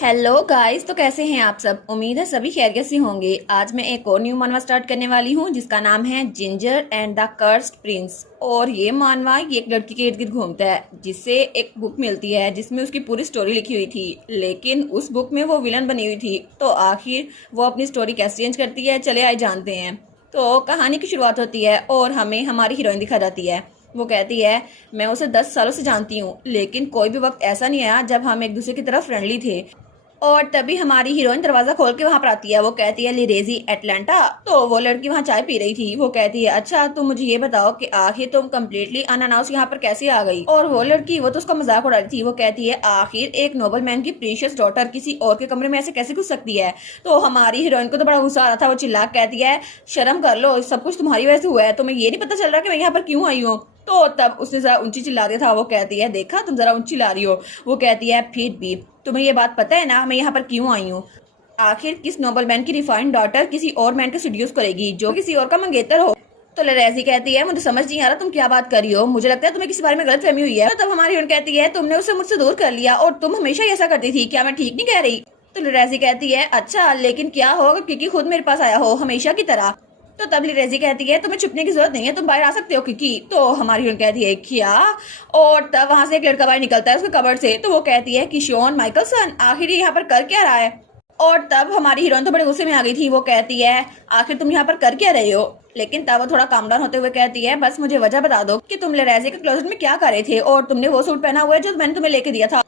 Hello guys, तो कैसे हैं आप सब। उम्मीद है सभी खैरियत से होंगे। आज मैं एक और न्यू मानवा स्टार्ट करने वाली हूँ जिसका नाम है ginger and the cursed Prince. और ये मानवा ये एक लड़की के इर्द गिर्द घूमता है जिससे एक बुक मिलती है जिसमें उसकी पूरी स्टोरी लिखी हुई थी, लेकिन उस बुक में वो विलन बनी हुई थी। तो आखिर वो अपनी स्टोरी कैसे चेंज करती है, चले आए जानते हैं। तो कहानी की शुरुआत होती है और हमें हमारी हीरोइन दिखा जाती है। वो कहती है मैं उसे 10 सालों से जानती हूँ, लेकिन कोई भी वक्त ऐसा नहीं आया जब हम एक दूसरे की तरफ फ्रेंडली थे। और तभी हमारी हीरोइन दरवाजा खोल के वहां पर आती है। वो कहती है लिरेजी एटलांटा। तो वो लड़की वहां चाय पी रही थी। वो कहती है अच्छा तुम मुझे ये बताओ कि आखिर तुम कम्प्लीटली अनअनाउंस यहाँ पर कैसे आ गई। और वो लड़की वो तो उसका मजाक उड़ा रही थी। वो कहती है आखिर एक नोबल मैन की प्रीशियस डॉटर किसी और के कमरे में ऐसे कैसे घुस सकती है। तो हमारी हीरोइन को तो बड़ा गुस्सा आ रहा था। वो चिल्ला कहती है शर्म कर लो, सब कुछ तुम्हारी वजह से हुआ है, तुम्हें ये नहीं पता चल रहा कि मैं यहाँ पर क्यों आई हूँ। तो तब उसने जरा ऊंची चिल्ला दिया था। वो कहती है देखा तुम जरा ऊंची ला रही हो। वो कहती है फिर भी तुम्हें ये बात पता है ना मैं यहाँ पर क्यों आई हूँ। आखिर किस नोबल मैन की रिफाइंड डॉटर किसी और मैन को सीड्यूस करेगी जो किसी और का मंगेतर हो। तो लरेजी कहती है मुझे समझ नहीं आ रहा तुम क्या बात कर रही हो, मुझे लगता है तुम्हें किसी बारे में गलत फहमी हुई है। तो तब हमारी हीरोइन कहती है तुमने उसे मुझसे दूर कर लिया और तुम हमेशा ही ऐसा करती थी, क्या मैं ठीक नहीं कह रही। तो लरेजी कहती है अच्छा लेकिन क्या हो क्योंकि खुद मेरे पास आया हो हमेशा की तरह। तो तब लिरेजी कहती है तुम्हें छुपने की जरूरत नहीं है, तुम बाहर आ सकते हो क्योंकि। तो हमारी हीरोइन कहती है क्या। और तब वहां से एक लड़का बाहर निकलता है उसके कबर्ड से। तो वो कहती है कि शॉन माइकलसन आखिर यहाँ पर कर क्या रहा है। और तब हमारी हीरोइन तो बड़े गुस्से में आ गई थी। वो कहती है आखिर तुम यहाँ पर कर क्या रहे हो। लेकिन तब वो थोड़ा काम डाउन होते हुए कहती है बस मुझे वजह बता दो कि तुम लिरेजी के क्लोजेट में क्या कर रहे थे और तुमने वो सूट पहना हुआ है जो मैंने तुम्हें लेके दिया था।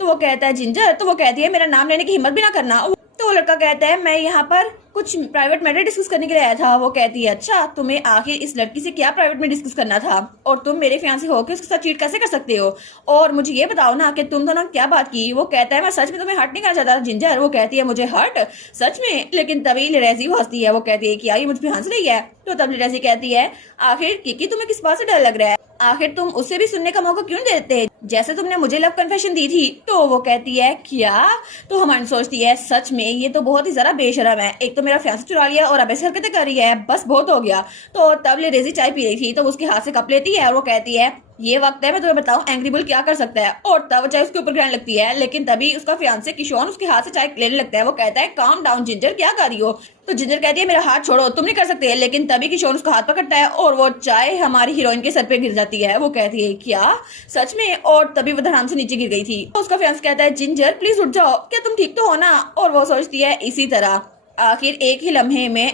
तो वो कहता है जिंजर। तो वो कहती है मेरा नाम लेने की हिम्मत भी ना करना। तो वो लड़का कहता है मैं यहाँ पर कुछ प्राइवेट मैटर डिस्कस करने के लिए आया था। वो कहती है अच्छा तुम्हें आखिर इस लड़की से क्या प्राइवेट में डिस्कस करना था और तुम मेरे फियांसे हो के उसके साथ चीट कैसे कर सकते हो। और मुझे ये बताओ ना कि तुम दोनों क्या बात की। वो कहता है मैं सच में तुम्हें हर्ट नहीं करना चाहता जिंजर। वो कहती है मुझे हर्ट सच में। लेकिन तभी लिरेजी हंसती है। वो कहती है कि ये मुझ पर हंस रही है। तो तब लिरेजी कहती है आखिर किकी तुम्हें किस बात से डर लग रहा है, आखिर तुम उसे भी सुनने का मौका क्यों देते जैसे तुमने मुझे लव कन्फेशन दी थी। तो वो कहती है क्या। तो हमारी सोचती है सच में ये तो बहुत ही जरा बेशरम है, एक तो मेरा फियांसे चुरा लिया और अब ऐसी हरकतें कर रही है, बस बहुत हो गया। तो तब लिरेजी चाय पी रही थी तो उसके हाथ से कप लेती है और वो कहती है ये वक्त है मैं तुम्हें बताऊं एंग्री बुल क्या कर सकता है। और तब चाय उसके ऊपर गिरने लगती है। लेकिन तभी उसका फियांसे किशोन उसके हाथ से चाय लेने लगता है। वो कहता है काम डाउन जिंजर, क्या कर रही हो। तो जिंजर कहती है मेरा हाथ छोड़ो, तुम नहीं कर सकते। लेकिन तभी किशोर उसका हाथ पकड़ता है और वो चाय हमारी हीरोइन के सर पे गिर जाती है। वो कहती है क्या सच में। और तभी वो धड़ाम से नीचे गिर गई थी। तो उसका फियांसे कहता है जिंजर प्लीज उठ जाओ, क्या तुम ठीक तो हो ना। और वो सोचती है इसी तरह आखिर एक ही लम्हे में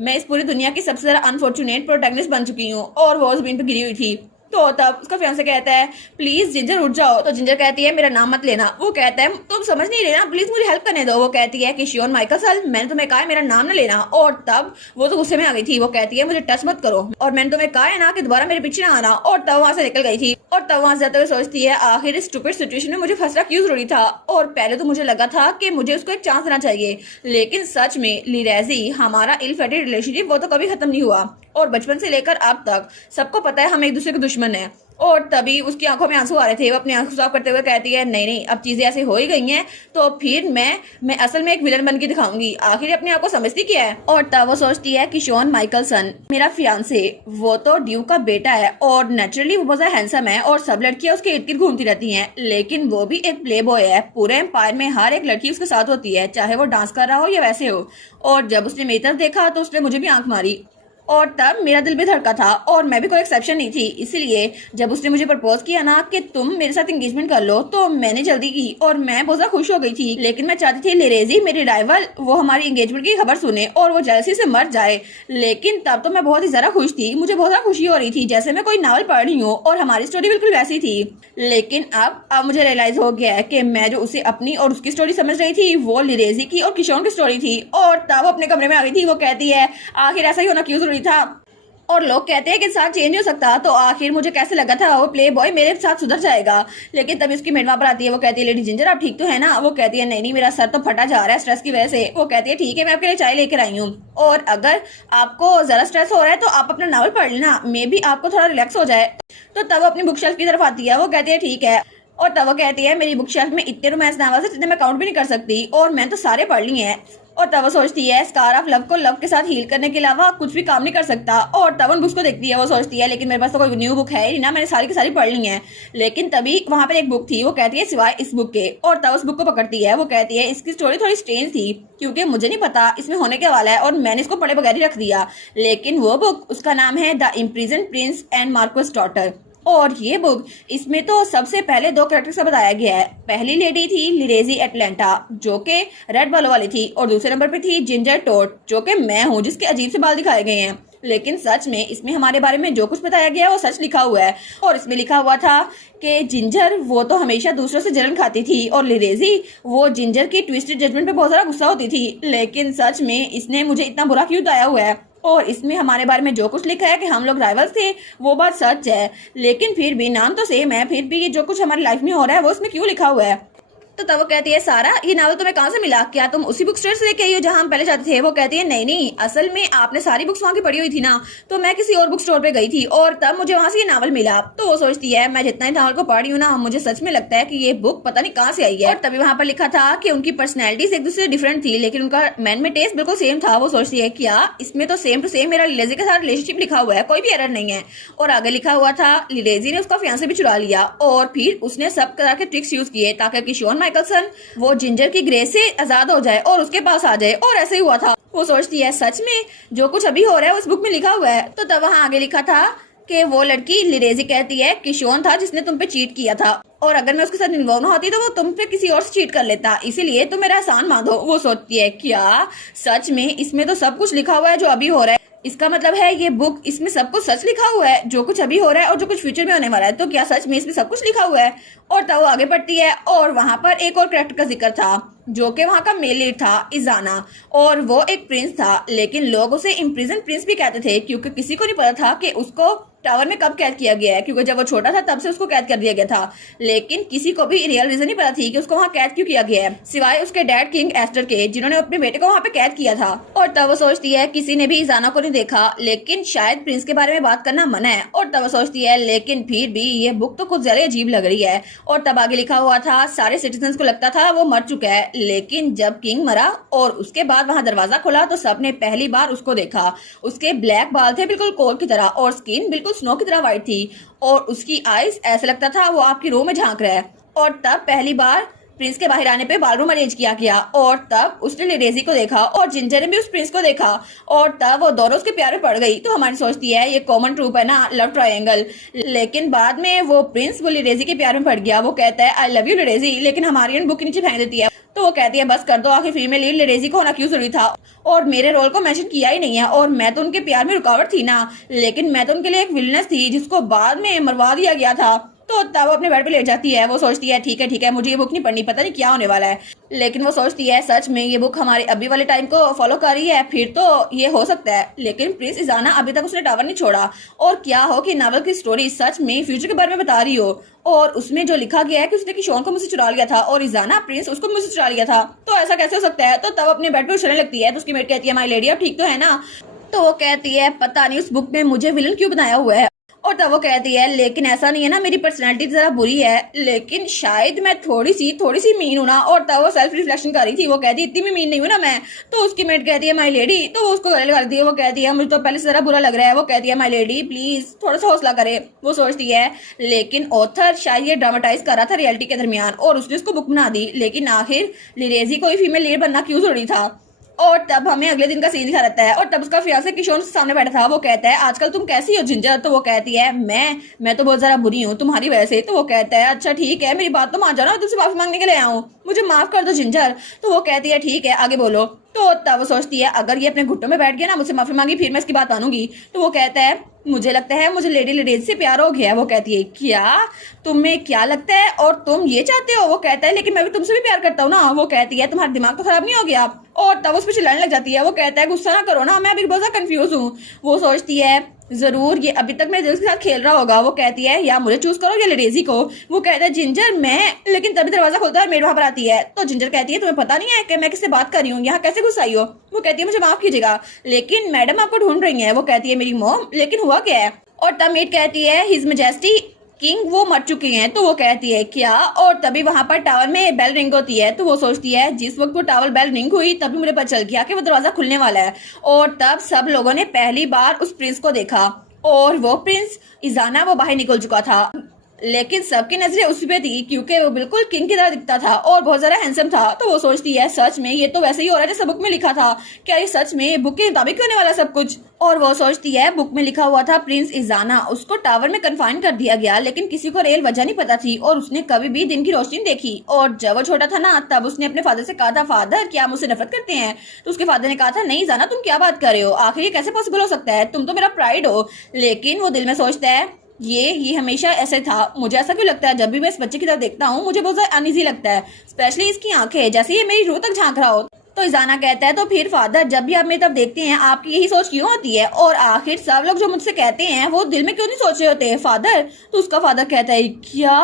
मैं इस पूरी दुनिया की सबसे ज्यादा अनफॉर्चुनेट प्रोटैगनिस्ट बन चुकी हूँ। और वो जमीन पे गिरी हुई थी। तो तब उसका फियांसे कहता है प्लीज जिंजर उठ जाओ। तो जिंजर कहती है मेरा नाम मत लेना। वो कहता है तुम समझ नहीं रहे ना, प्लीज मुझे हेल्प करने दो। वो कहती है कि शियोन माइकलसन मैंने तुम्हें कहा है मेरा नाम न लेना। और तब वो तो गुस्से में आ गई थी। वो कहती है मुझे टच मत करो और मैंने तुम्हें कहा है ना कि दोबारा मेरे पीछे ना आना। और तब वहां से निकल गई थी। और तब वहां से जाते हुए सोचती है आखिर इस स्टूपिड सिचुएशन में मुझे फंसना क्यों जरूरी था। और पहले तो मुझे लगा था कि मुझे उसको एक चांस देना चाहिए, लेकिन सच में लिरेजी हमारा इल फेटेड रिलेशनशिप वो तो कभी खत्म नहीं हुआ और बचपन से लेकर अब तक सबको पता है हम एक दूसरे के दुश्मन है। और तभी उसकी आंखों में आंसू आ रहे थे। वो अपनी आंखों साफ करते हुए कहती है नहीं नहीं अब चीजें ऐसे हो ही गई हैं तो फिर मैं असल में एक विलन बन के दिखाऊंगी, आखिर अपने आप को समझती क्या है। और तब वो सोचती है कि शॉन माइकलसन मेरा फियांसे वो तो ड्यूक का बेटा है और नेचुरली वो बहुत हैंडसम है और सब लड़कियां उसके इर्द गिर्द घूमती रहती हैं, लेकिन वो भी एक प्ले बॉय है। पूरे एम्पायर में हर एक लड़की उसके साथ होती है, चाहे वो डांस कर रहा हो या वैसे हो। और जब उसने मेरी तरफ देखा तो उसने मुझे भी आंख मारी और तब मेरा दिल भी धड़का था और मैं भी कोई एक्सेप्शन नहीं थी। इसलिए जब उसने मुझे प्रपोज किया ना कि तुम मेरे साथ एंगेजमेंट कर लो तो मैंने जल्दी की और मैं बहुत ज्यादा खुश हो गई थी। लेकिन मैं चाहती थी लिरेजी मेरी राइवल वो हमारी एंगेजमेंट की खबर सुने और वो जेलसी से मर जाए। लेकिन तब तो मैं बहुत ही ज्यादा खुश थी, मुझे बहुत ज्यादा खुशी हो रही थी जैसे मैं कोई नावल पढ़ रही हूँ और हमारी स्टोरी बिल्कुल वैसी थी। लेकिन अब मुझे रियलाइज हो गया है कि मैं जो उसे अपनी और उसकी स्टोरी समझ रही थी वो लिरेजी की और किशोर की स्टोरी थी। और तब अपने कमरे में आ गई थी। वो कहती है आखिर ऐसा ही होना क्यों जरूरी था। और लोग कहते हैं कि इंसान चेंज हो सकता, तो आखिर मुझे कैसे लगा था वो प्ले बॉय मेरे साथ सुधर जाएगा। लेकिन तभी उसकी मेड वहां पर आती है। वो कहती है लेडी जिंजर आप ठीक तो है ना। वो कहती है नहीं नहीं मेरा सर तो फटा जा रहा है स्ट्रेस की वजह से। वो कहती है ठीक है मैं आपके लिए चाय लेकर आई हूँ और अगर आपको जरा स्ट्रेस हो रहा है तो आप अपना नावल पढ़ लेना, मे बी आपको थोड़ा रिलैक्स हो जाए। तो तब अपनी बुक शेल्फ की तरफ आती है। वो कहती है ठीक है। और तब वो कहती है मेरी बुक शेल्फ में इतने रोमांस नॉवेल्स है जितने मैं काउंट भी नहीं कर सकती और मैंने तो सारे पढ़ लिए हैं। और तब वो सोचती है स्कार ऑफ लव को लव के साथ हील करने के अलावा कुछ भी काम नहीं कर सकता। और तब उन बुक्स को देखती है, वो सोचती है लेकिन मेरे पास तो कोई न्यू बुक है ही ना, मैंने सारी की सारी पढ़ ली है। लेकिन तभी वहां पर एक बुक थी, वो कहती है सिवाय इस बुक के। और तब उस बुक को पकड़ती है, वो कहती है इसकी स्टोरी थोड़ी स्ट्रेंज थी क्योंकि मुझे नहीं पता इसमें होने क्या वाला है और मैंने इसको पढ़े बगैर ही रख दिया। लेकिन वो बुक, उसका नाम है the imprison prince and marquess daughter. और ये बुक, इसमें तो सबसे पहले दो कैरेक्टर्स का बताया गया है। पहली लेडी थी लिरेजी एटलांटा जो कि रेड बालों वाली थी, और दूसरे नंबर पे थी जिंजर टोट जो कि मैं हूँ, जिसके अजीब से बाल दिखाए गए हैं। लेकिन सच में इसमें हमारे बारे में जो कुछ बताया गया है वो सच लिखा हुआ है। और इसमें लिखा हुआ था कि जिंजर वो तो हमेशा दूसरों से जलन खाती थी और लिरेजी वो जिंजर की ट्विस्टेड जजमेंट पे बहुत सारा गुस्सा होती थी। लेकिन सच में इसने मुझे इतना बुरा क्यों बताया हुआ है? और इसमें हमारे बारे में जो कुछ लिखा है कि हम लोग राइवल्स थे, वो बात सच है। लेकिन फिर भी नाम तो सेम है, फिर भी जो कुछ हमारी लाइफ में हो रहा है वो इसमें क्यों लिखा हुआ है? तो तब वो कहती है सारा, ये नावल तुम्हें कहाँ से मिला? क्या तुम उसी बुक स्टोर से लेके आई हो जहाँ हम पहले जाते थे? वो कहती है नहीं नहीं, असल में आपने सारी बुक्स वहाँ की पढ़ी हुई थी ना, तो मैं किसी और बुक स्टोर पे गई थी और तब मुझे वहाँ से ये नावल मिला। तो वो सोचती है मैं जितना ही नावल को पढ़ी हूँ ना, मुझे सच में लगता है कि ये बुक पता नहीं कहाँ से आई है। और तभी वहाँ पर लिखा था कि उनकी पर्सनैलिटीज एक दूसरे डिफरेंट थी लेकिन उनका मैन में टेस्ट बिल्कुल सेम था। वो सोचती है क्या इसमें तो सेम टू सेम मेरा लिलेजी के साथ रिलेशनशिप लिखा हुआ है, कोई भी एरर नहीं है। और आगे लिखा हुआ था लिलेजी ने उसका फियांसे भी चुरा लिया और फिर उसने सब तरह के ट्रिक्स यूज किए ताकि किशोर माइकलसन वो जिंजर की ग्रेस से आजाद हो जाए और उसके पास आ जाए। और ऐसे ही हुआ था। वो सोचती है सच में जो कुछ अभी हो रहा है उस बुक में लिखा हुआ है। तो तब वहाँ आगे लिखा था कि वो लड़की लिरेजी कहती है किशोर था जिसने तुम पे चीट किया था और अगर मैं उसके साथ इन्वॉल्व ना होती तो वो तुम पे किसी और से चीट कर लेता, इसीलिए तुम मेरा एहसान मानो। वो सोचती है क्या सच में इसमें तो सब कुछ लिखा हुआ है जो अभी हो रहा है? इसका मतलब है ये बुक, इसमें सब कुछ सच लिखा हुआ है, जो कुछ अभी हो रहा है और जो कुछ फ्यूचर में होने वाला है। तो क्या सच में इसमें सब कुछ लिखा हुआ है? और तब वो आगे बढ़ती है और वहां पर एक और कैरेक्टर का जिक्र था जो कि वहां का मेल लीड था इजाना, और वो एक प्रिंस था लेकिन लोग उसे इम्प्रिजन प्रिंस भी कहते थे क्योंकि किसी को नहीं पता था कि उसको टावर में कब कैद किया गया है, क्योंकि जब वो छोटा था तब से उसको कैद कर दिया गया था। लेकिन किसी को भी रियल रीजन नहीं पता थी कि उसको वहाँ कैद क्यों किया गया है, सिवाय उसके डैड किंग एस्टर के, जिन्होंने अपने बेटे को वहाँ पे कैद किया था। और तब वो सोचती है किसी ने भी इजाना को नहीं देखा लेकिन शायद प्रिंस के बारे में बात करना मना है। और तब वो सोचती है लेकिन फिर भी ये बुक तो कुछ ज्यादा अजीब लग रही है। और तब आगे लिखा हुआ था सारे सिटीजन को लगता था वो मर चुका है, लेकिन जब किंग मरा और उसके बाद वहाँ दरवाजा खुला तो सबने पहली बार उसको देखा। उसके ब्लैक बाल थे बिल्कुल कोल की तरह और स्किन बिल्कुल स्नो की तरह व्हाइट थी और उसकी आईज ऐसा लगता था वो आपकी रूह में झांक रहा है। और तब पहली बार प्रिंस के बाहर आने पे बालरूम अरेंज किया गया और तब उसने लिरेजी को देखा और जिंजर ने भी उस प्रिंस को देखा और तब वो दोनों उसके प्यार में पड़ गई। तो हमारी सोचती है ये कॉमन ट्रूप है ना, लव ट्रायंगल। लेकिन बाद में वो प्रिंस वो लिरेजी के प्यार में पड़ गया। वो कहता है आई लव यू लिरेजी, लेकिन हमारी बुक के नीचे फेंक देती है। तो वो कहती है बस कर दो, आखिर फीमेल लीड लिरेजी को होना क्यों जरूरी था और मेरे रोल को मेंशन किया ही नहीं है और मैं तो उनके प्यार में रुकावट थी ना, लेकिन मैं तो उनके लिए एक विलनेस थी जिसको बाद में मरवा दिया गया था। तो तब वो अपने बेड पे लेट जाती है। वो सोचती है ठीक है मुझे ये बुक नहीं पढ़नी, पता नहीं क्या होने वाला है। लेकिन वो सोचती है सच में ये बुक हमारे अभी वाले टाइम को फॉलो कर रही है, फिर तो ये हो सकता है। लेकिन प्रिंस इजाना अभी तक उसने टावर नहीं छोड़ा और क्या हो कि नावल की स्टोरी सच में फ्यूचर के बारे में बता रही हो और उसमें जो लिखा गया है कि उसने किशोर को मुझसे चुरा लिया था और इजाना प्रिंस उसको मुझसे चुरा लिया था, तो ऐसा कैसे हो सकता है? तो तब अपने बेड पे उछलने लगती है। तो उसकी मेट कहती है माय लेडी अब ठीक तो है ना? तो वो कहती है पता नहीं उस बुक में मुझे विलन क्यों बनाया हुआ है। और तब वो कहती है लेकिन ऐसा नहीं है ना, मेरी पर्सनैलिटी जरा बुरी है लेकिन शायद मैं थोड़ी सी मीन हूं ना। और तब वो सेल्फ रिफ्लेक्शन कर रही थी। वो कहती है इतनी भी मीन नहीं हूं ना मैं। तो उसकी मेट कहती है माय लेडी, तो वो उसको गले लगा देती है। वो कहती है मुझे तो पहले से जरा बुरा लग रहा है। वो कहती है माय लेडी प्लीज थोड़ा सा हौसला करे। वो सोचती है लेकिन ऑथर शायद ये ड्रामेटाइज कर रहा था रियलिटी के दरमियान और उसने उसको बुक बना दी, लेकिन आखिर लिरेजी को फीमेल लीड बनना क्यों जरूरी था? और तब हमें अगले दिन का सीन दिखा रहता है और तब उसका फियांसे किशोर सामने बैठा था। वो कहता है आजकल तुम कैसी हो जिंजर? तो वो कहती है मैं तो बहुत ज्यादा बुरी हूँ तुम्हारी वजह से। तो वो कहता है अच्छा ठीक है मेरी बात तो मान जाओ ना, तुमसे माफी मांगने के लिए आया हूँ, मुझे माफ कर दो जिंजर। तो वो कहती है ठीक है आगे बोलो। तो तब वो सोचती है अगर ये अपने घुट्टों में बैठ गया ना, मुझसे माफी मांगी, फिर मैं इसकी बात मानूंगी। तो वो कहता है मुझे लगता है मुझे लेडी लिरेज से प्यार हो गया। वो कहती है क्या तुम्हें क्या लगता है और तुम ये चाहते हो? वो कहता है लेकिन मैं भी तुमसे भी प्यार करता हूँ ना। वो कहती है तुम्हारा दिमाग तो खराब नहीं हो गया? और तब उस पर चिल्लाने लग जाती है। वो कहता है गुस्सा ना करो ना, मैं अभी बहुत ज्यादा कंफ्यूज हूँ। वो सोचती है जरूर ये अभी तक मेरे दिल के साथ खेल रहा होगा। वो कहती है या मुझे चूज करो या लिरेजी को। वो कहता है जिंजर मैं, लेकिन तभी दरवाजा खुलता है और मेड वहां पर आती है। तो जिंजर कहती है तुम्हें पता नहीं है कि मैं किससे बात कर रही हूँ, यहाँ कैसे घुस आई हो? वो कहती है मुझे माफ कीजिएगा लेकिन मैडम आपको ढूंढ रही है। वो कहती है मेरी मॉम, लेकिन हुआ क्या है? और तब मेड कहती है हिज मैजेस्टी किंग वो मर चुके हैं। तो वो कहती है क्या, और तभी वहां पर टावर में बेल रिंग होती है। तो वो सोचती है जिस वक्त वो टावर बेल रिंग हुई तभी मुझे पता चल गया कि वो दरवाजा खुलने वाला है। और तब सब लोगों ने पहली बार उस प्रिंस को देखा और वो प्रिंस इजाना वो बाहर निकल चुका था, लेकिन सबकी नजरें उस पे थी क्योंकि वो बिल्कुल किंग की तरह दिखता था और बहुत ज्यादा हैंडसम था। तो वो सोचती है सच में ये तो वैसे ही हो रहा है जैसे बुक में लिखा था, क्या ये सच में बुक के मुताबिक होने वाला सब कुछ। और वो सोचती है बुक में लिखा हुआ था प्रिंस इजाना, उसको टावर में कन्फाइन कर दिया गया, लेकिन किसी को रियल वजह नहीं पता थी और उसने कभी भी दिन की रोशनी देखी। और जब वो छोटा था ना तब उसने अपने फादर से कहा था फादर क्या मुझसे नफरत करते हैं। तो उसके फादर ने कहा था नहीं इजाना तुम क्या बात कर रहे हो, आखिर ये कैसे पॉसिबल हो सकता है, तुम तो मेरा प्राइड हो। लेकिन वो दिल में सोचता है ये हमेशा ऐसे था। मुझे ऐसा क्यों लगता है जब भी मैं इस बच्चे की तरफ देखता हूँ मुझे बहुत ज्यादा अनईजी लगता है, स्पेशली इसकी आंखें जैसे ये मेरी रूह तक झांक रहा हो। तो इजाना कहता है तो फिर फादर जब भी आप मेरी तरफ देखते हैं आपकी यही सोच क्यों होती है, और आखिर सब लोग जो मुझसे कहते हैं वो दिल में क्यों नहीं सोच रहे होते हैं फादर। तो उसका फादर कहता है क्या,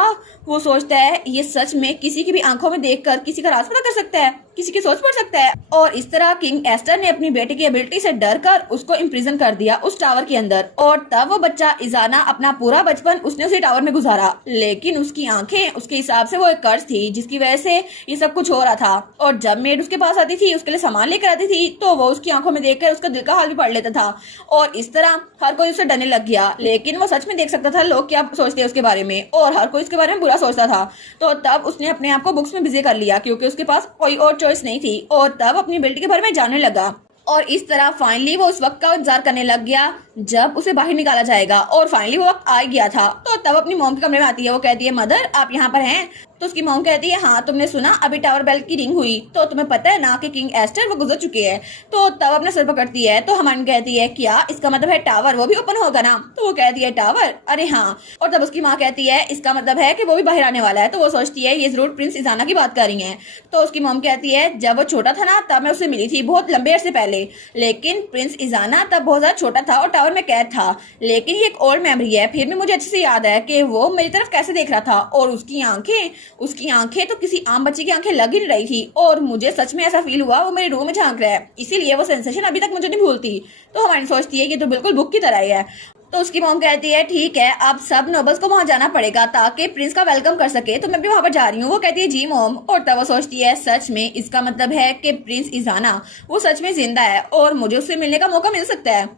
वो सोचता है ये सच में किसी की भी आंखों में देखकर किसी का राज पता कर सकता है, किसी की सोच पढ़ सकता है। और इस तरह किंग एस्टर ने अपनी बेटे की एबिलिटी से डर कर उसको इम्प्रिजन कर दिया उस टावर के अंदर। और तब वो बच्चा इजाना अपना पूरा बचपन उसने उसी टावर में गुजारा, लेकिन उसकी आंखें उसके हिसाब से वो एक कर्ज थी जिसकी वजह से ये सब कुछ हो रहा था। और जब मेड उसके पास आती थी उसके लिए सामान लेकर आती थी तो वो उसकी आंखों में देखकर उसका दिल का हाल भी पढ़ लेता था और इस तरह हर कोई उससे डरने लग गया। लेकिन वो सच में देख सकता था लोग क्या सोचते हैं उसके बारे में और हर कोई उसके बारे में बुरा सोचता था। तो तब उसने अपने आप को बुक्स में बिजी कर लिया क्योंकि उसके पास कोई और चॉइस नहीं थी और तब अपनी बेटी के बारे में जानने लगा। और इस तरह फाइनली वो उस वक्त का इंतजार करने लग गया जब उसे बाहर निकाला जाएगा और फाइनली वो वक्त आ गया था। तो तब अपनी मॉम के कमरे में आती है, वो कहती है मदर आप यहाँ पर हैं। तो उसकी मॉम कहती है हाँ तुमने सुना अभी टावर बेल की रिंग हुई, तो तुम्हें पता है ना कि किंग एस्टर वो गुजर चुके हैं। तो तब अपना सर पकड़ती है। तो हमारी कहती है क्या इसका मतलब है टावर वो भी ओपन होगा ना। तो वो कहती है टावर, अरे हाँ। और तब उसकी माँ कहती है इसका मतलब है कि वो भी बाहर आने वाला है। तो वो सोचती है ये जरूर प्रिंस इजाना की बात कर रही है। तो उसकी मॉम कहती है जब वो छोटा था ना तब मैं उससे मिली थी बहुत लंबे अरसे पहले, लेकिन प्रिंस इजाना तब बहुत ज्यादा छोटा था और टावर में कैद था। लेकिन ये एक ओल्ड मेमोरी है, फिर भी मुझे अच्छे से याद है कि वो मेरी तरफ कैसे देख रहा था और उसकी आंखें तो किसी आम बच्चे की आंखें लग ही नहीं रही थी और मुझे सच में ऐसा फील हुआ वो मेरे रूम में झांक रहा है, इसीलिए वो सेंसेशन अभी तक मुझे नहीं भूलती। तो हमारी सोचती है कि तो बिल्कुल बुक की तरह ही है। तो उसकी मॉम कहती है ठीक है अब सब नोबल्स को वहां जाना पड़ेगा ताकि प्रिंस का वेलकम कर सके, तो मैं भी वहां पर जा रही हूँ। वो कहती है जी मॉम। और तब वो सोचती है सच में इसका मतलब है कि प्रिंस इजाना वो सच में जिंदा है और मुझे उससे मिलने का मौका मिल सकता है।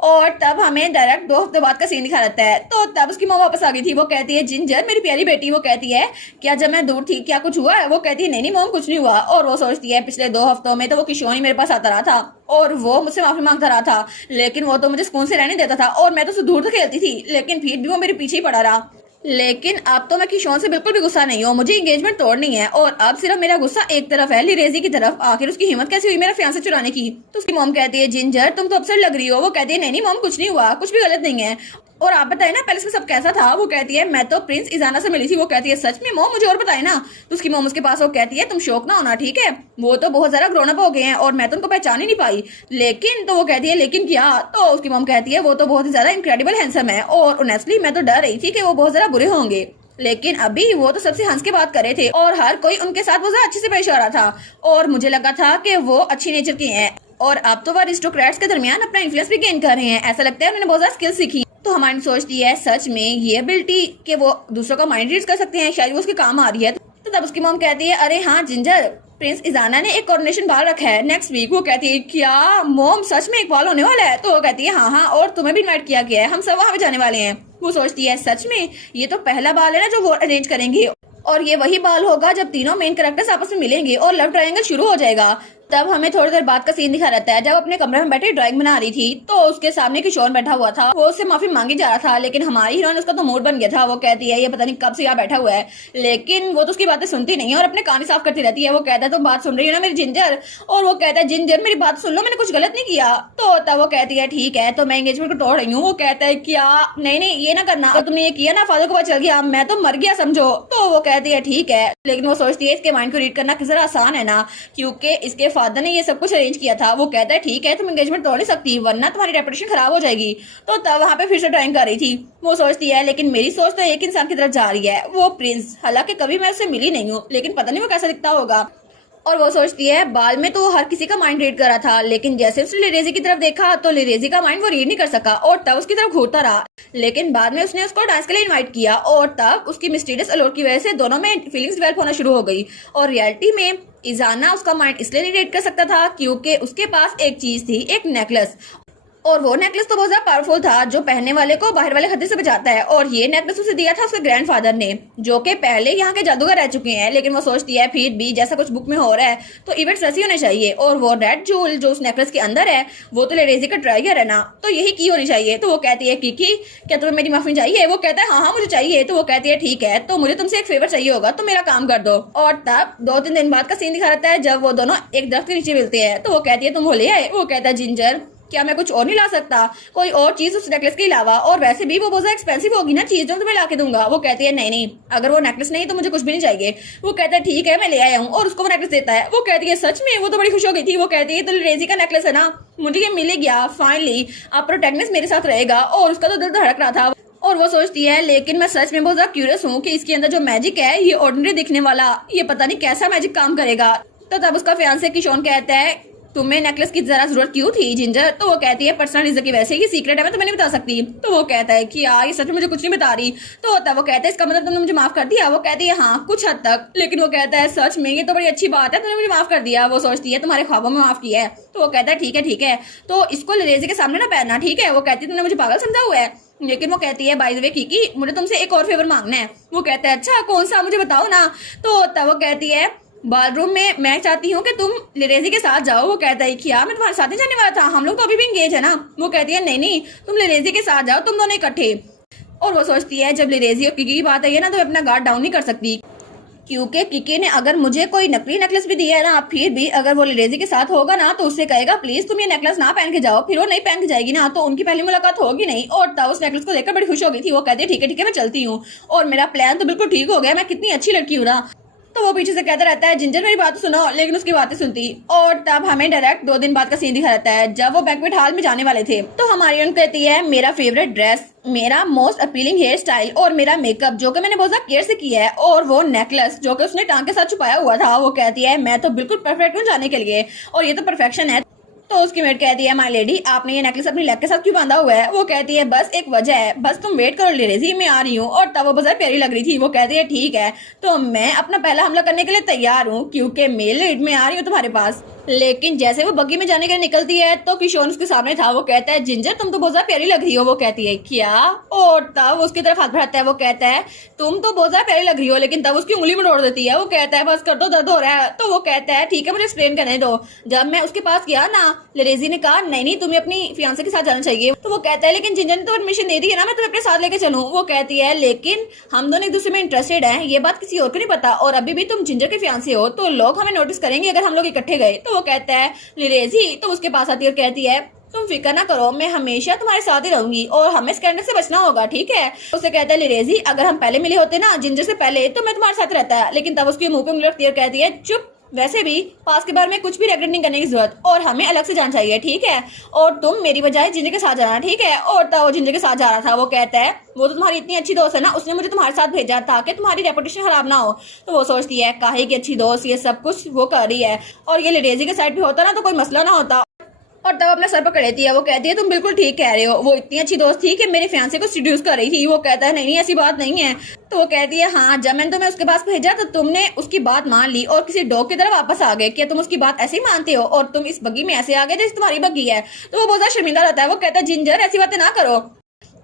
और तब हमें डायरेक्ट 2 हफ्ते बाद का सीन दिखा रहता है। तो तब उसकी मॉम वापस आ गई थी। वो कहती है जिंजर मेरी प्यारी बेटी, वो कहती है क्या जब मैं दूर थी क्या कुछ हुआ है। वो कहती है नहीं मॉम कुछ नहीं हुआ। और वो सोचती है पिछले 2 हफ्तों में तो वो किशोर ही मेरे पास आता रहा था और वो मुझसे माफी मांगता रहा था, लेकिन वो तो मुझे सुकून से रहने देता था और मैं तो उससे दूर तक खेलती थी, लेकिन फिर भी वो मेरे पीछे ही पड़ा रहा। लेकिन अब तो मैं किशोर से बिल्कुल भी गुस्सा नहीं हूँ, मुझे एंगेजमेंट तोड़नी है और अब सिर्फ मेरा गुस्सा एक तरफ है लिरेजी की तरफ। आखिर उसकी हिम्मत कैसे हुई मेरा फियांसे चुराने की। तो उसकी मॉम कहती है जिंजर तुम तो अपसेट लग रही हो। वो कहती है नहीं मॉम कुछ नहीं हुआ, कुछ भी गलत नहीं है। और आप बताए ना पहले से सब कैसा था। वो कहती है मैं तो प्रिंस इजाना से मिली थी। वो कहती है सच में मॉम मुझे और बताए ना। तो उसकी मॉम उसके पास वो कहती है तुम शौक ना होना ठीक है, वो तो बहुत ज्यादा ग्रोन अप हो गए हैं और मैं तो उनको पहचान ही नहीं पाई। लेकिन तो वो कहती है लेकिन क्या। तो उसकी मॉम कहती है वो तो बहुत ही ज्यादा इनक्रेडिबल हैंडसम है और ऑनेस्टली मैं तो डर रही थी कि वो बहुत ज्यादा बुरे होंगे, लेकिन अभी वो तो सबसे हंस के बात कर रहे थे और हर कोई उनके साथ बहुत अच्छे से पेश आ रहा था और मुझे लगा था कि वो अच्छी नेचर के हैं और अब तो वो अरिस्टोक्रेट्स के दरमियान अपना इन्फ्लुएंस भी गेन कर रहे हैं। ऐसा लगता है उन्होंने बहुत ज्यादा स्किल सीखी। तो हमारी सोचती है सच में ये एबिलिटी कि वो दूसरों का माइंड रीड कर सकते हैं शायद वो उसके काम आ रही है। तो तब उसकी मॉम कहती है अरे हाँ जिंजर प्रिंस इजाना ने एक कोरोनेशन बाल रखा है नेक्स्ट वीक। वो कहती है क्या मॉम सच में एक बाल होने वाला है। तो वो कहती है हाँ और तुम्हें भी इनवाइट किया गया है, हम सब वहाँ पे जाने वाले हैं। वो सोचती है सच में ये तो पहला बाल है ना जो वो अरेंज करेंगे और ये वही बाल होगा जब तीनों मेन कैरेक्टर्स आपस में मिलेंगे और लव ट्रायंगल शुरू हो जाएगा। तब हमें थोड़ी देर बाद का सीन दिखा रहता है जब अपने कमरे में बैठे ड्राइंग बना रही थी तो उसके सामने किशोर बैठा हुआ था। वो उससे माफी मांगी जा रहा था, लेकिन हमारी हीरोइन उसका तो मूड बन गया था। वो कहती है ये पता नहीं कब से यहाँ बैठा हुआ है, लेकिन वो तो उसकी बातें सुनती नहीं है और अपने कान ही साफ करती रहती है। वो कहता है तुम बात सुन रही हो ना मेरी जिंजर। और वो कहता है जिंजर मेरी बात सुन लो, मैंने कुछ गलत नहीं किया। तो तब वो कहती है ठीक है तो मैं एंगेजमेंट को तोड़ रही हूँ। वो कहता है क्या नहीं ये ना करना, अगर तुमने ये किया ना फादर को पता चल गया मैं तो मर गया समझो। तो वो कहती है ठीक है, लेकिन वो सोचती है इसके माइंड को रीड करना किस तरह आसान है ना, क्योंकि इसके फादर ने ये सब कुछ अरेंज किया था। वो कहता है ठीक है तुम एंगेजमेंट तोड़ नहीं सकती वरना तुम्हारी रेपुटेशन खराब हो जाएगी। तो तब वहां पे फिर से ड्राइंग कर रही थी। वो सोचती है लेकिन मेरी सोच तो एक इंसान की तरफ जा रही है, वो प्रिंस। हालांकि कभी मैं उससे मिली नहीं हूँ लेकिन पता नहीं वो कैसा दिखता होगा। और वो सोचती है बाल में तो वो हर किसी का माइंड रीड कर रहा था, लेकिन जैसे उसने लिरेजी की तरफ देखा तो लिरेजी का माइंड वो रीड नहीं कर सका और तब उसकी तरफ घूरता रहा। लेकिन बाद में उसने उसको डांस के लिए इनवाइट किया और तब उसकी मिस्टीरियस अलोट की वजह से दोनों में फीलिंग्स डेवलप होना शुरू हो गई। और रियलिटी में इजाना उसका माइंड इसलिए नहीं रीड कर सकता था क्योंकि उसके पास एक चीज थी, एक नेकलेस। और वो नेकलेस तो बहुत ज्यादा पावरफुल था जो पहनने वाले को बाहर वाले खतरे से बचाता है। और ये नेकलेस उसे दिया था उसके ग्रैंडफादर ने, जो कि पहले यहाँ के जादूगर रह चुके हैं। लेकिन वो सोचती है फिर भी जैसा कुछ बुक में हो रहा है तो इवेंट्स वैसे ही होने चाहिए, और वो रेड जूल जो उस नेकलेस के अंदर है वो तो लिरेजी का ट्राइगर है ना, तो यही की होनी चाहिए। तो वो कहती है किकी क्या तुम्हें मेरी माफी चाहिए? वो कहता है हाँ हाँ मुझे चाहिए। तो वो कहती है ठीक है, तो मुझे तुमसे एक फेवर चाहिए होगा तो मेरा काम कर दो। और तब 2-3 दिन बाद का सीन दिखा रहता है जब वो दोनों एक दरख्त के नीचे मिलते हैं। तो वो कहती है तुम वो ले आए? वो कहता है जिंजर क्या मैं कुछ और नहीं ला सकता, कोई और चीज उस नेकलेस के अलावा? और वैसे भी वो बहुत ज्यादा एक्सपेंसिव होगी ना चीज जो तुम्हें ला के दूंगा। वो कहती है नहीं नहीं, अगर वो नेकलेस नहीं तो मुझे कुछ भी नहीं चाहिए। वो कहता है ठीक है मैं ले आया हूँ, और उसको वो नेकलेस देता है। वो कहती है सच में? वो तो बड़ी खुश हो गई थी। वो कहती है तो लिरेजी का नेकलेस है ना, मुझे ये मिल गया फाइनली, अब प्रोटेक्टनेस मेरे साथ रहेगा। और उसका तो दिल धड़क रहा था। और वो सोचती है लेकिन मैं सच में बहुत ज्यादा क्यूरियस हूँ कि इसके अंदर जो मैजिक है ये ऑर्डिनरी दिखने वाला, ये पता नहीं कैसा मैजिक काम करेगा। तो तब उसका फियांसे किशोन कहता है तुम्हें नेकलेस की जरा जरूरत क्यों थी जिंजर? तो वो कहती है पर्सनल रीजन की वजह से, ये सीक्रेट है मैं तुम्हें नहीं बता सकती। तो वो कहता है कि यार ये सच में मुझे कुछ नहीं बता रही। तो होता है वो कहता है इसका मतलब तुमने मुझे माफ कर दिया? वो कहती है हाँ कुछ हद तक। लेकिन वो कहता है सच में ये तो बड़ी अच्छी बात है तुमने मुझे माफ कर दिया। वो सोचती है तुम्हारे ख्वाबों में माफ किया है। तो वो कहता है ठीक है तो इसको लिरेजी के सामने ना पहनना, ठीक है? वो कहती है तुमने मुझे पागल समझा हुआ है। लेकिन वो कहती है बाय द वे किकी मुझे तुमसे एक और फेवर मांगना है। वो कहता है अच्छा कौन सा, मुझे बताओ ना। तो तब वो कहती है बाथरूम में मैं चाहती हूँ कि तुम लिरेजी के साथ जाओ। वो कहता है क्या मैं तुम्हारे साथ ही जाने वाला था, हम लोग तो अभी भी इंगेज है ना। वो कहती है नहीं नहीं तुम लिरेजी के साथ जाओ, तुम दोनों इकट्ठे। और वो सोचती है जब लिरेजी और किकी की बात आई है ना तो अपना गार्ड डाउन नहीं कर सकती, क्योंकि किकी ने अगर मुझे कोई नकली नेकलेस भी दिया है ना, फिर भी अगर वो लिरेजी के साथ होगा ना तो उससे कहेगा प्लीज तुम ये नेकलेस ना पहन के जाओ, फिर वो नहीं पहन के जाएगी ना तो उनकी पहली मुलाकात होगी नहीं। और तब उस नेकलेस को देखकर बड़ी खुश हो गई थी। वो कहती है ठीक है मैं चलती हूँ, और मेरा प्लान तो बिल्कुल ठीक हो गया, मैं कितनी अच्छी लड़की हूँ ना। तो वो पीछे से कहता रहता है जिंजर मेरी बात सुनो, लेकिन उसकी बातें सुनती। और तब हमें डायरेक्ट 2 दिन बाद का सीन दिखा रहता है जब वो बैंक्वेट हॉल में जाने वाले थे। तो हमारी कहती है मेरा फेवरेट ड्रेस, मेरा मोस्ट अपीलिंग हेयर स्टाइल और मेरा मेकअप जो कि मैंने बहुत ज्यादा केयर से किया है, और वो नेकलेस जो कि उसने टांग के साथ छुपाया हुआ था। वो कहती है मैं तो बिल्कुल परफेक्ट हूँ जाने के लिए, और ये तो परफेक्शन है। तो उसकी मेट कहती है माय लेडी आपने ये नेकलेस अपनी लेग के साथ क्यों बांधा हुआ है? वो कहती है बस एक वजह है, बस तुम वेट करो लिरेजी मैं आ रही हूँ। और तब वो बहुत प्यारी लग रही थी। वो कहती है ठीक है तो मैं अपना पहला हमला करने के लिए तैयार हूँ, क्योंकि मेल लीड में आ रही हूँ तुम्हारे पास। लेकिन जैसे वो बग्गी में जाने के लिए निकलती है तो किशोर उसके सामने था। वो कहता है जिंजर तुम तो बहुत ज्यादा प्यारी लग रही हो। वो कहती है क्या? और तब उसकी तरफ हाथ बढ़ाता है। वो कहता है तुम तो बहुत ज्यादा प्यारी लग रही हो, लेकिन तब उसकी उंगली में तोड़ देती है। वो कहता है बस कर दो दर्द हो रहा है। तो वो कहता है ठीक है मुझे एक्सप्लेन करने दो। जब मैं उसके पास गया ना लिरेजी ने कहा नहीं तुम्हें अपनी फियांसे के साथ जाना चाहिए। तो वो कहता है लेकिन जिंजर ने तो एडमिशन दे दी है ना, मैं तुम्हें अपने साथ लेके चलूं। वो कहती है लेकिन हम दोनों एक दूसरे में इंटरेस्टेड हैं, ये बात किसी और को नहीं पता, और अभी भी तुम जिंजर के फियांसे हो तो लोग हमें नोटिस करेंगे अगर हम लोग इकट्ठे गए। तो वो कहता है लिरेजी तो उसके पास आती है और कहती है तुम फिक्र ना करो मैं हमेशा तुम्हारे साथ ही रहूंगी, और हमें स्कैंडल से बचना होगा ठीक है। उसे कहता है लिरेजी अगर हम पहले मिले होते ना जिंजर से पहले तो मैं तुम्हारे साथ रहता है। लेकिन तब उसके मुंह पे उंगली रखती है और कहती है चुप, वैसे भी पास के बारे में कुछ भी रेगरेट नहीं करने की जरूरत, और हमें अलग से जाना चाहिए ठीक है, और तुम मेरी बजाय जिंजर के साथ जाना ठीक है। और तब वो जिंजर के साथ जा रहा था। वो कहता है वो तो तुम्हारी इतनी अच्छी दोस्त है ना, उसने मुझे तुम्हारे साथ भेजा ताकि तुम्हारी रेपुटेशन खराब ना हो। तो वो सोचती है काहे की अच्छी दोस्त, ये सब कुछ वो कर रही है, और ये लिरेजी के साइड पे होता ना तो कोई मसला ना होता। और तब अपना सर पकड़ लेती है। वो कहती है तुम बिल्कुल ठीक कह रहे हो, वो इतनी अच्छी दोस्त थी कि मेरे फियांसे को सीड्यूस कर रही थी। वो कहता है नहीं ऐसी बात नहीं है। तो वो कहती है हाँ जब मैंने तुम्हें उसके पास भेजा तो तुमने उसकी बात मान ली और किसी डॉग की तरह वापस आ गए। क्या तुम उसकी बात ऐसे ही मानते हो, और तुम इस बग्गी में ऐसे आ गए जैसे तुम्हारी बग्गी है। तो वो बहुत ज्यादा शर्मिंदा रहता है। वो कहता है जिंजर ऐसी बातें ना करो,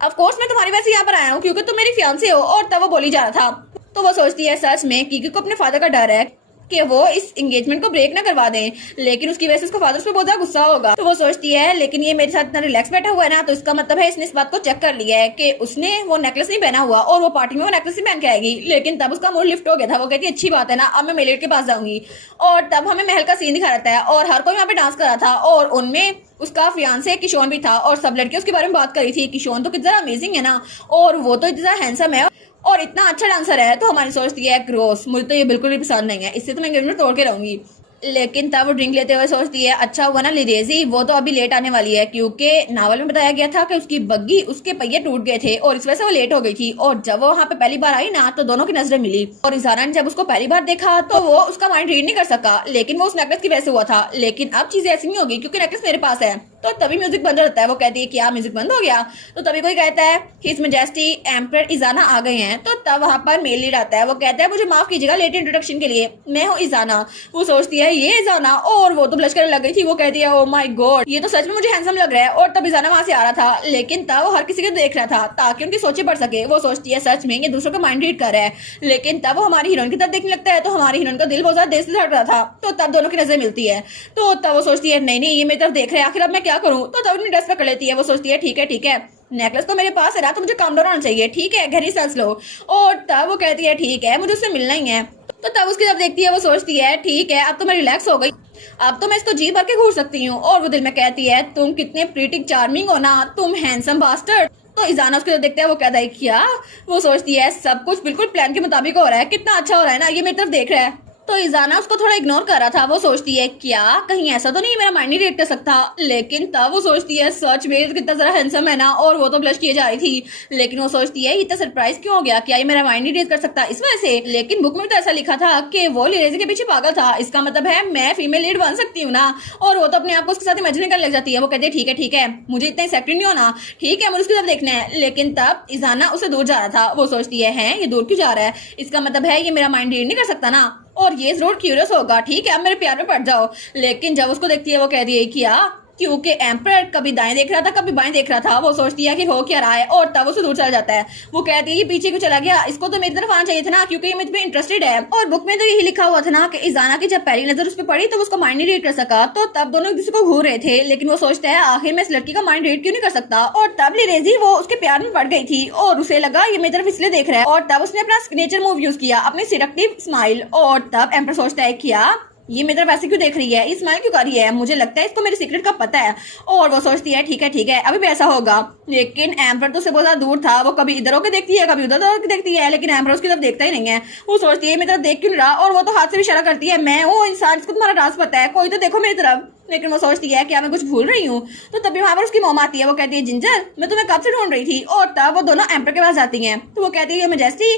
ऑफ कोर्स मैं तुम्हारी वैसे यहाँ पर आया हूँ क्योंकि तुम मेरी फियांसे हो। और तब वो बोली जा रहा था। तो वो सोचती है सच में किकी को अपने फादर का डर है कि वो इस एंगेजमेंट को ब्रेक ना करवा दें, लेकिन उसकी वजह से उसका फादर उस पर बहुत ज्यादा गुस्सा होगा। तो वो सोचती है लेकिन ये मेरे साथ इतना रिलैक्स बैठा हुआ है ना, तो इसका मतलब है इसने इस बात को चेक कर लिया है कि उसने वो नेकलेस नहीं पहना हुआ और वो पार्टी में वो नेकलेस नहीं पहन के आएगी। लेकिन तब उसका मूड लिफ्ट हो गया था। वो कहती है अच्छी बात है ना, अब मैं मेलेट के पास जाऊंगी। और तब हमें महल का सीन दिखा रहता है और हर कोई वहाँ पे डांस कर रहा था, और उनमें उसका फियांसे किशोन भी था, और सब लड़कियां उसके बारे में बात कर रही थी। किशोन तो कितना अमेजिंग है ना, और वो तो इतना हैंडसम है और इतना अच्छा डांसर है। तो हमारी सोचती है ग्रोस, मुझे तो ये बिल्कुल भी पसंद नहीं है, इससे तो मैं एंगेजमेंट तोड़ के रहूंगी। लेकिन तब वो ड्रिंक लेते हुए सोचती है अच्छा हुआ ना लिरेजी वो तो अभी लेट आने वाली है, क्योंकि नावल में बताया गया था कि उसकी बग्गी उसके पहिए टूट गए थे और इस वजह से वो लेट हो गई थी। और जब वो वहाँ पे पहली बार आई ना तो दोनों की नजरें मिली और इजारा ने जब उसको पहली बार देखा तो वो उसका माइंड रीड नहीं कर सका, लेकिन वो उस नेकलेस की वजह से हुआ था। लेकिन अब चीजें ऐसी नहीं होगी क्योंकि नेकलेस मेरे पास है। तो तभी म्यूजिक बंद हो जाता है। वो कहती है क्या म्यूजिक बंद हो गया? तो तभी कोई कहता है हिज मैजेस्टी एम्परर इजाना आ गए हैं। तो तब वहां पर मेल लीड आता है। वो कहता है मुझे माफ कीजिएगा लेट इंट्रोडक्शन के लिए, मैं हूँ इजाना। वो सोचती है ये इजाना, और वो तो ब्लश करने लग गई थी। वो कहती है ओ माय गॉड ये तो सच में मुझे हैंडसम लग रहा है। और तब इजाना वहां से आ रहा था, लेकिन तब वो हर किसी को देख रहा था ताकि उनकी सोचें बढ़ सके। वो सोचती है सच में ये दूसरों का माइंड रीड कर रहा है। लेकिन तब वो हमारी हीरोइन की तरफ देखने लगता है तो हमारी हीरोइन का दिल बहुत ज्यादा तेज से धड़क रहा था। तो तब दोनों की नजर मिलती है। तो तब वो सोचती है नहीं नहीं ये मेरी तरफ देख रहे हैं, आखिर अब मैं क्या करूं? तो तब ड्रेस पकड़ लेती है। वो सोचती है ठीक है नेकलेस तो मेरे पास है ना, तो मुझे काम डाउन होना चाहिए, ठीक है गहरी सांस लो। और तब वो कहती है ठीक है मुझे उससे मिलना ही है। तो तब उसकी जब देखती है वो सोचती है ठीक है अब तो मैं रिलैक्स हो गई, अब तो मैं इसको जी भर के घूर सकती हूँ। और वो दिल में कहती है तुम कितने प्रीटी चार्मिंग हो ना, तुम हैंडसम बास्टर्ड। तो इजाना उसके जो देखता है वो कहता है क्या? वो सोचती है सब कुछ बिल्कुल प्लान के मुताबिक हो रहा है, कितना अच्छा हो रहा है ना, ये मेरी तरफ देख रहा है। तो इजाना उसको थोड़ा इग्नोर कर रहा था। वो सोचती है क्या कहीं ऐसा तो नहीं मेरा माइंड नहीं रीड कर सकता? लेकिन तब वो सोचती है सच में कितना जरा हैंडसम है ना, और वो तो ब्लश किए जा रही थी। लेकिन वो सोचती है इतना सरप्राइज क्यों हो गया, क्या ये मेरा माइंड नहीं रीड कर सकता इस वजह से? लेकिन बुक में तो ऐसा लिखा था कि वो लिरेजी के पीछे पागल था, इसका मतलब है मैं फीमेल लीड बन सकती हूँ ना। और वो तो अपने आप को उसके साथ इमेजिन करने लग जाती है। वो कहती है ठीक है मुझे इतना एक्साइटेड नहीं होना, ठीक है मुझे उसकी तरफ देखना है। लेकिन तब इजाना उसे दूर जा रहा था। वो सोचती है ये दूर क्यों जा रहा है, इसका मतलब है ये मेरा माइंड रीड नहीं कर सकता ना, और ये जरूर क्यूरियस होगा, ठीक है अब मेरे प्यार में पड़ जाओ। लेकिन जब उसको देखती है वो कह रही है क्या, क्योंकि एम्परर कभी दाएं देख रहा था कभी बाएं देख रहा था। वो सोचती है कि हो क्या रहा है, और तब उसे दूर चला जाता है। वो कहती है ये पीछे क्यों चला गया, इसको तो मेरी तरफ आना चाहिए था ना, क्योंकि ये मुझ में इंटरेस्टेड है। और बुक में तो यही लिखा हुआ था ना कि इजाना की जब पहली नजर उस पर पड़ी तो उसको माइंड नहीं रीड कर सका। तो तब दोनों एक दूसरे को घूर रहे थे। लेकिन वो सोचता है आखिर में इस लड़की का माइंड रीड क्यों नहीं कर सकता। और तब लिरेजी वो उसके प्यार में पड़ गई थी और उसे लगा ये मेरी तरफ इसलिए देख रहा है। और तब उसने अपना सिग्नेचर मूव यूज किया, अपनी सिडक्टिव स्माइल। और तब एम्पर सोचता है क्या ये मेरी तरफ ऐसे क्यों देख रही है, स्माइल क्यों कर रही है, मुझे लगता है इसको मेरे सीक्रेट का पता है। और वो सोचती है ठीक है अभी भी ऐसा होगा। लेकिन एम्पर तो उससे बहुत ज्यादा दूर था। वो कभी इधर होकर देखती है कभी उधर होकर देखती है, लेकिन एम्पर उसकी तरफ देखता ही नहीं है। वो सोचती है मेरी तरफ देख क्यों नहीं रहा, और वो तो हाथ से भी इशारा करती है मैं वो इंसान जिसको तुम्हारा राज पता है, कोई तो देखो मेरी तरफ। लेकिन वो सोचती है क्या मैं कुछ भूल रही हूँ? तो तभी वहां पर उसकी मॉम आती है। वो कहती है जिंजर मैं तुम्हें कब से ढूंढ रही थी। और तब वो दोनों एम्पर के पास जाती हैं। तो वो कहती है मैजेस्टी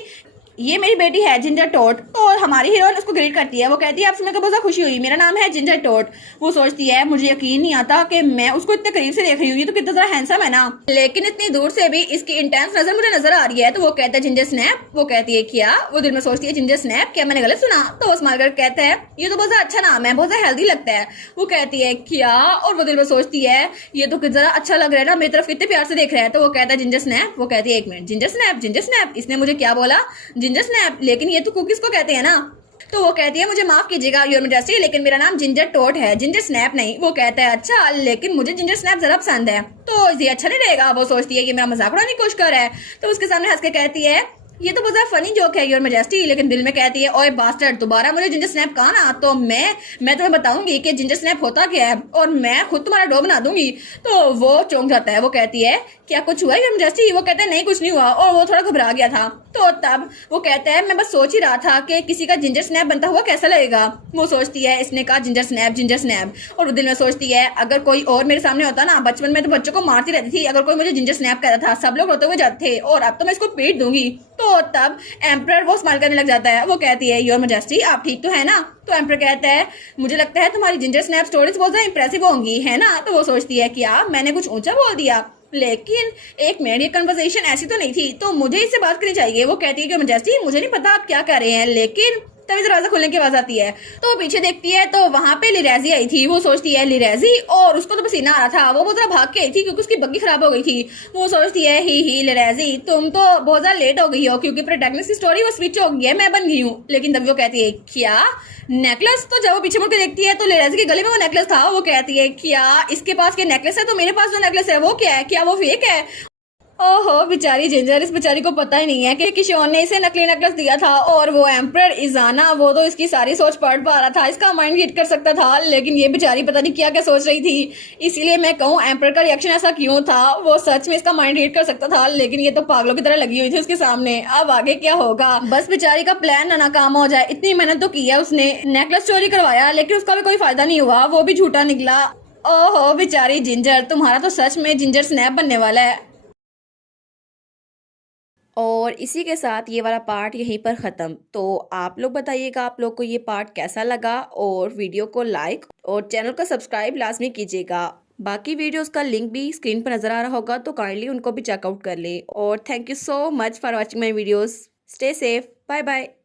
ये मेरी बेटी है जिंजर टोट। और हमारी हीरोइन उसको ग्रीट करती है। वो कहती है आपसे मेरे को बहुत खुशी हुई, मेरा नाम है जिंजर टोट। वो सोचती है मुझे यकीन नहीं आता कि मैं उसको इतने करीब से देख रही हूँ, ये तो कितना ज्यादा हैंडसम है ना, लेकिन इतनी दूर से भी इसकी इंटेंस नजर मुझे नजर आ रही है। तो वो कहता है जिंजर स्नैप। वो कहती है क्या? वो दिल में सोचती है जिंजर स्नैप, क्या मैंने गलत सुना? तो वो स्माइल कर कहता है ये तो बहुत अच्छा नाम है, बहुत हेल्दी लगता है। वो कहती है क्या? और वो दिल में सोचती है ये तो कितना अच्छा लग रहा है ना, मेरी तरफ कितने प्यार से देख रहा है। तो वो कहता है जिंजर स्नैप। वो कहती है एक मिनट जिंजर स्नैप इसने मुझे क्या बोला? जिंजर स्नैप, लेकिन ये तो कुकीज को कहते हैं ना। तो वो कहती है मुझे माफ कीजिएगा योर मैजेस्टी, लेकिन मेरा नाम जिंजर टोट है, जिंजर स्नैप नहीं। वो कहता है अच्छा लेकिन मुझे जिंजर स्नैप जरा पसंद है, तो ये अच्छा नहीं रहेगा। वो सोचती है कि मेरा मजाक उड़ाने की कोशिश कर रहा है। तो उसके सामने हंस के कहती है ये तो बहुत फनी जोक है योर मैजेस्टी, लेकिन दिल में कहती है ओए बास्टर्ड दोबारा मुझे जिंजर स्नैप कहा ना, तो मैं तुम्हें बताऊंगी कि जिंजर स्नैप होता क्या है, और मैं खुद तुम्हारा डो बना दूंगी। तो वो चौंक जाता है। वो कहती है क्या कुछ हुआ योर मैजेस्टी? वो कहता है नहीं कुछ नहीं हुआ, और वो थोड़ा घबरा गया था। तो तब वो कहता है मैं बस सोच ही रहा था कि किसी का जिंजर स्नैप बनता हुआ कैसा लगेगा। वो सोचती है इसने कहा जिंजर स्नैप, और वो दिल में सोचती है अगर कोई और मेरे सामने होता ना, बचपन में तो बच्चों को मारती रहती थी, अगर कोई मुझे जिंजर स्नैप कहता था सब लोग रोते हुए जाते थे, और अब तो मैं इसको पीट दूंगी। तो तब एम्परर वो स्माइल करने लग जाता है। वो कहती है योर मैजेस्टी आप ठीक तो है ना? तो एम्परर कहता है मुझे लगता है तुम्हारी जिंजर स्नैप स्टोरीज बहुत ज्यादा इंप्रेसिव होंगी है ना। तो वो सोचती है क्या मैंने कुछ ऊंचा बोल दिया? लेकिन एक मिनट ये कन्वर्सेशन ऐसी तो नहीं थी, तो मुझे इससे बात करनी चाहिए। वो कहती है कि मैजेस्टी मुझे नहीं पता आप क्या कर रहे हैं, लेकिन तभी दरवाजा खोलने की आवाज आती है। तो वो पीछे देखती है तो वहां पे लिरेजी आई थी। वो सोचती है लिरेजी, और उसको तो पसीना आ रहा था, वो बहुत ज्यादा भाग के आई थी क्योंकि उसकी बग्गी खराब हो गई थी। वो सोचती है ही लिरेजी तुम तो बहुत ज्यादा लेट हो गई हो, क्योंकि प्रोटैगनिस्ट की स्टोरी वो स्विच हो गई है, मैं बन गई हूँ। लेकिन तब वो कहती है क्या नेकलेस? तो जब वो पीछे मुड़ के देखती है तो लिरेजी के गले में वो नेकलेस था। वो कहती है क्या इसके पास ये नेकलेस है, तो मेरे पास जो नेकलेस है वो क्या है, क्या वो फेक है? ओहो बेचारी जिंजर, इस बेचारी को पता ही नहीं है कि किशोर ने इसे नकली नेकलेस दिया था और वो एम्परर इजाना वो तो इसकी सारी सोच पढ़ पा रहा था, इसका माइंड रीड कर सकता था, लेकिन ये बेचारी पता नहीं क्या क्या सोच रही थी। इसीलिए मैं कहूँ एम्परर का रिएक्शन ऐसा क्यों था, वो सच में इसका माइंड रीड कर सकता था, लेकिन ये तो पागलों की तरह लगी हुई थी उसके सामने। अब आगे क्या होगा, बस बेचारी का प्लान ना नाकाम हो जाए। इतनी मेहनत तो की है उसने, नेकलेस चोरी करवाया लेकिन उसका भी कोई फायदा नहीं हुआ, वो भी झूठा निकला। ओहो बेचारी जिंजर, तुम्हारा तो सच में जिंजर स्नैप बनने वाला है। और इसी के साथ ये वाला पार्ट यहीं पर ख़त्म। तो आप लोग बताइएगा आप लोग को ये पार्ट कैसा लगा, और वीडियो को लाइक और चैनल को सब्सक्राइब लाजमी कीजिएगा। बाकी वीडियोस का लिंक भी स्क्रीन पर नज़र आ रहा होगा, तो काइंडली उनको भी चेकआउट कर लें। और thank you so much for watching my videos. Stay safe, bye bye.